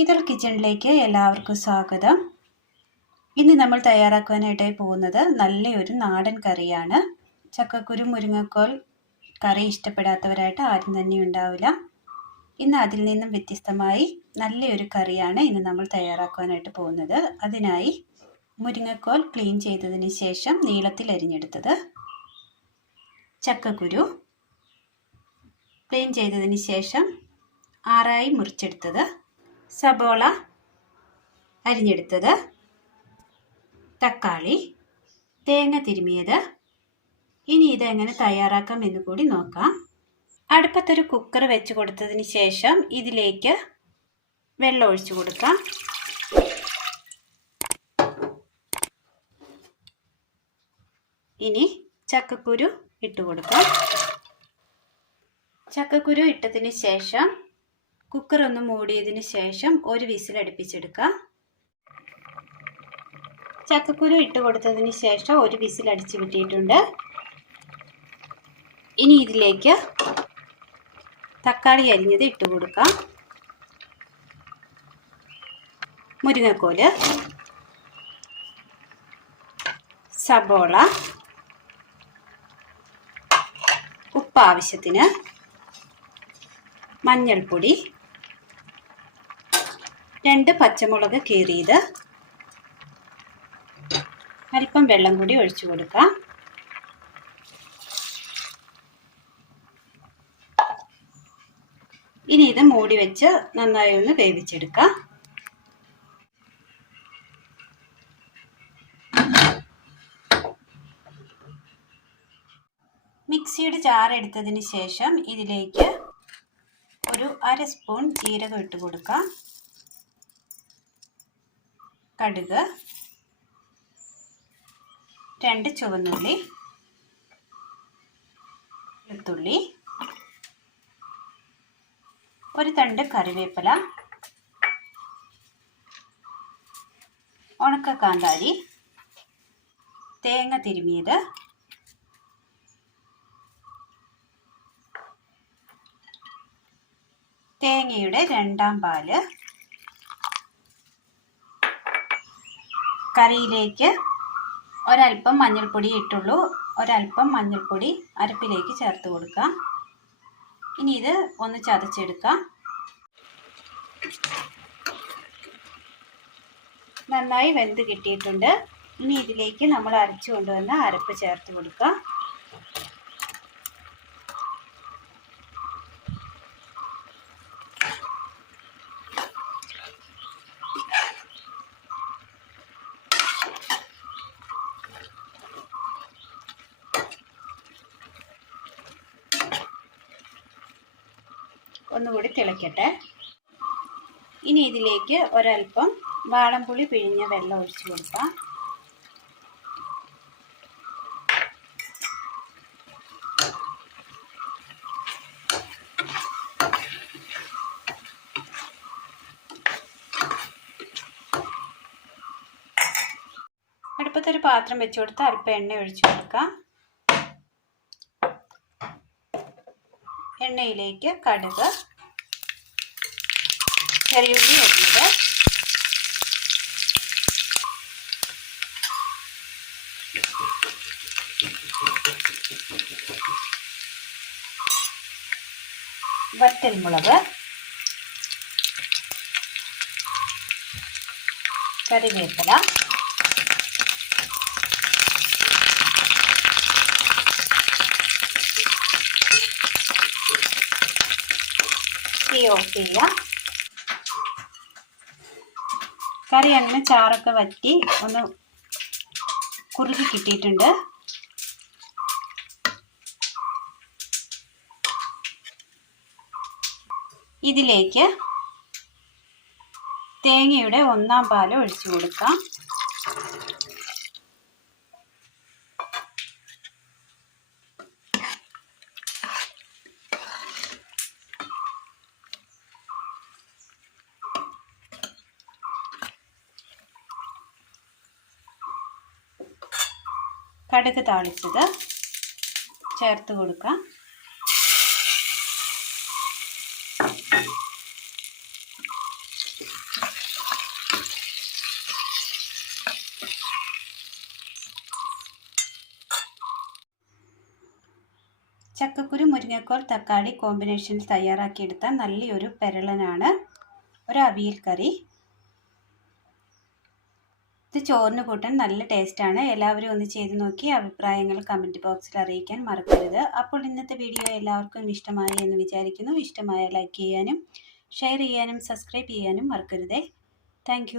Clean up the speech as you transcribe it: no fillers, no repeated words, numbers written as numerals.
ഇതൾ കിച്ചണിലേക്ക് എല്ലാവർക്കും സ്വാഗതം. ഇന്ന് നമ്മൾ തയ്യാറാക്കാനായിട്ടായി പോകുന്നത് നല്ലൊരു നാടൻ കറിയാണ്. ചക്കക്കുരു മുരിങ്ങക്കോൽ കറി ഇഷ്ടപ്പെടാത്തവരായിട്ട് ആരും തന്നെ ഉണ്ടാവില്ല. ഇന്ന് അതിൽ നിന്നും വ്യത്യസ്തമായി നല്ലൊരു കറിയാണ് ഇന്ന് നമ്മൾ തയ്യാറാക്കാനായിട്ട് പോകുന്നത്. അതിനായി മുരിങ്ങക്കോൽ ക്ലീൻ ചെയ്തതിന് ശേഷം നീളത്തിൽ അരിഞ്ഞെടുത്തത്, ചക്കക്കുരു ക്ലീൻ ചെയ്തതിന് ശേഷം ആറായി മുറിച്ചെടുത്തത്, സബോള അരിഞ്ഞെടുത്തത്, തക്കാളി, തേങ്ങ തിരുമിയത്. ഇനി ഇതെങ്ങനെ തയ്യാറാക്കാം എന്ന് കൂടി നോക്കാം. അടുപ്പത്തൊരു കുക്കർ വെച്ച് കൊടുത്തതിന് ശേഷം ഇതിലേക്ക് വെള്ളം ഒഴിച്ചു കൊടുക്കാം. ഇനി ചക്കക്കുരു ഇട്ട് കൊടുക്കാം. ചക്കക്കുരു ഇട്ടതിന് ശേഷം കുക്കർ ഒന്ന് മൂടിയതിന് ശേഷം ഒരു വിസിൽ അടുപ്പിച്ചെടുക്കാം. ചക്കക്കുരു ഇട്ട് കൊടുത്തതിന് ശേഷം ഒരു വിസിൽ അടിച്ചു കിട്ടിയിട്ടുണ്ട്. ഇനി ഇതിലേക്ക് തക്കാളി അരിഞ്ഞത് ഇട്ട് കൊടുക്കാം. മുരിങ്ങക്കോല്, സബോള, ഉപ്പ് ആവശ്യത്തിന്, മഞ്ഞൾപ്പൊടി, 2 പച്ചമുളക് കീറിയത്, അല്പം വെള്ളം കൂടി ഒഴിച്ചു കൊടുക്കാം. ഇനി ഇത് മൂടി വെച്ച് നന്നായി ഒന്ന് വേവിച്ചെടുക്കാം. മിക്സിയുടെ ജാർ എടുത്തതിന് ശേഷം ഇതിലേക്ക് ഒരു 1/2 സ്പൂൺ ജീരകം ഇട്ട് കൊടുക്കാം. കടുക്, 2 ചുവന്നുള്ളി, വെളുത്തുള്ളി, ഒരു തണ്ട് കറിവേപ്പില, ഉണക്ക കാന്താരി, തേങ്ങ തിരുമിയത്, തേങ്ങയുടെ 2ാം പാല്, കറിയിലേക്ക് ഒരൽപ്പം മഞ്ഞൾപ്പൊടി ഇട്ടുള്ളൂ. ഒരൽപ്പം മഞ്ഞൾപ്പൊടി അരപ്പിലേക്ക് ചേർത്ത് കൊടുക്കാം. ഇനി ഇത് ഒന്ന് ചതച്ചെടുക്കാം. നന്നായി വെന്ത് കിട്ടിയിട്ടുണ്ട്. ഇനി ഇതിലേക്ക് നമ്മൾ അരച്ചു കൊണ്ടുവന്ന അരപ്പ് ചേർത്ത് കൊടുക്കാം. ഒന്നുകൂടി തിളയ്ക്കട്ടെ. ഇനി ഇതിലേക്ക് ഒരൽപ്പം വാളംപുളി പിഴിഞ്ഞ വെള്ളം ഒഴിച്ചു കൊടുക്കാം. അടുപ്പത്തൊരു പാത്രം വെച്ച് കൊടുത്ത് അല്പം എണ്ണ ഒഴിച്ചു കൊടുക്കാം. എണ്ണയിലേക്ക് കടുക്, ചെറിയുള്ളി അരിഞ്ഞത്, വറ്റൽമുളക്, കറിവേപ്പില, ഓഫ് ചെയ്യാം. കറി അങ്ങനെ ചാറൊക്കെ വറ്റി ഒന്ന് കുറുകി കിട്ടിയിട്ടുണ്ട്. ഇതിലേക്ക് തേങ്ങയുടെ 1ാം പാല് ഒഴിച്ചു കൊടുക്കാം. കടുക് താളിച്ചത് ചേർത്ത് കൊടുക്കാം. ചക്കക്കുരു മുരിങ്ങക്കോൽ തക്കാളി കോമ്പിനേഷനിൽ തയ്യാറാക്കിയെടുത്ത നല്ലൊരു പെരളനാണ് ഒരു അവിയൽ കറി. ഇത് ചോറിന് കൂട്ടാൻ നല്ല ടേസ്റ്റാണ്. എല്ലാവരും ഒന്ന് ചെയ്ത് നോക്കി അഭിപ്രായങ്ങൾ കമൻറ്റ് ബോക്സിൽ അറിയിക്കാൻ മറക്കരുത്. അപ്പോൾ ഇന്നത്തെ വീഡിയോ എല്ലാവർക്കും ഇഷ്ടമായി എന്ന് വിചാരിക്കുന്നു. ഇഷ്ടമായ ലൈക്ക് ചെയ്യാനും ഷെയർ ചെയ്യാനും സബ്സ്ക്രൈബ് ചെയ്യാനും മറക്കരുതേ. താങ്ക്